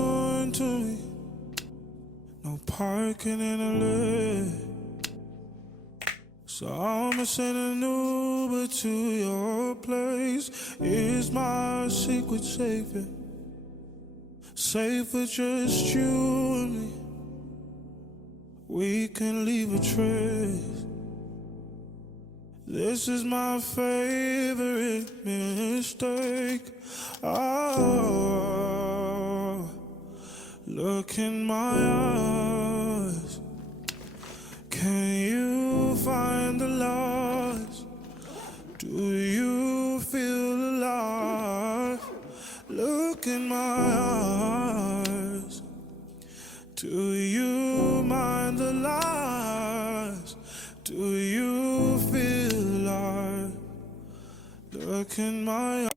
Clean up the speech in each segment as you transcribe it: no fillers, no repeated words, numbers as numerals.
important to me. No parking in LA, so I'ma send an Uber to your place. Is my secret safer? Safe for just you and me. We can leave a trace. This is my favorite mistake. Oh, look in my eyes. Can you find the lies? Do you feel alive? Look in my eyes. Do you mind the lies? Do you feel alive? Look in my eyes.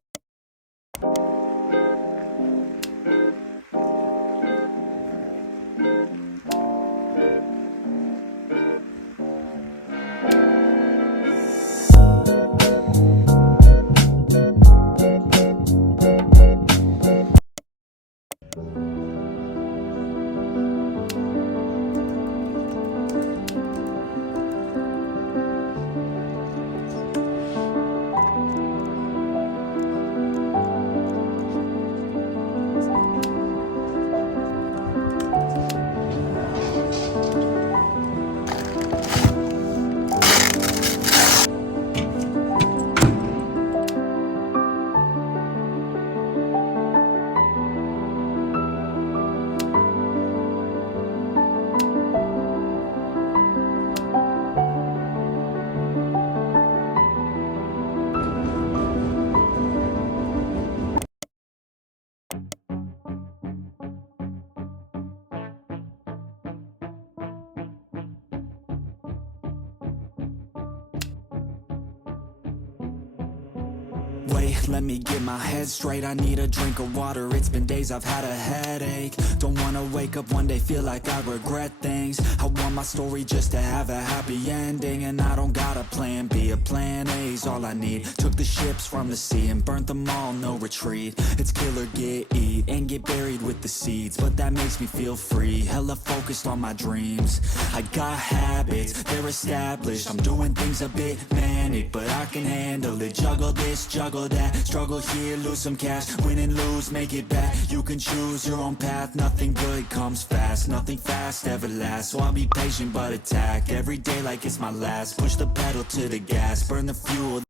Wait, let me get my head straight. I need a drink of water. It's been days I've had a headache. Don't wanna wake up one day, feel like I regret things. I want my story just to have a happy ending. And I don't got a plan B, a plan A's all I need. Took the ships from the sea and burnt them all, no retreat. It's kill or get, eat, and get buried with the seeds. But that makes me feel free, hella focused on my dreams. I got habits, they're established. I'm doing things a bit manic, but I can handle it. Juggle this, juggle that, struggle here, lose some cash, win and lose, make it back. You can choose your own path, nothing good comes fast, nothing fast ever lasts. So I'll be patient but attack every day like it's my last. Push the pedal to the gas, burn the fuel.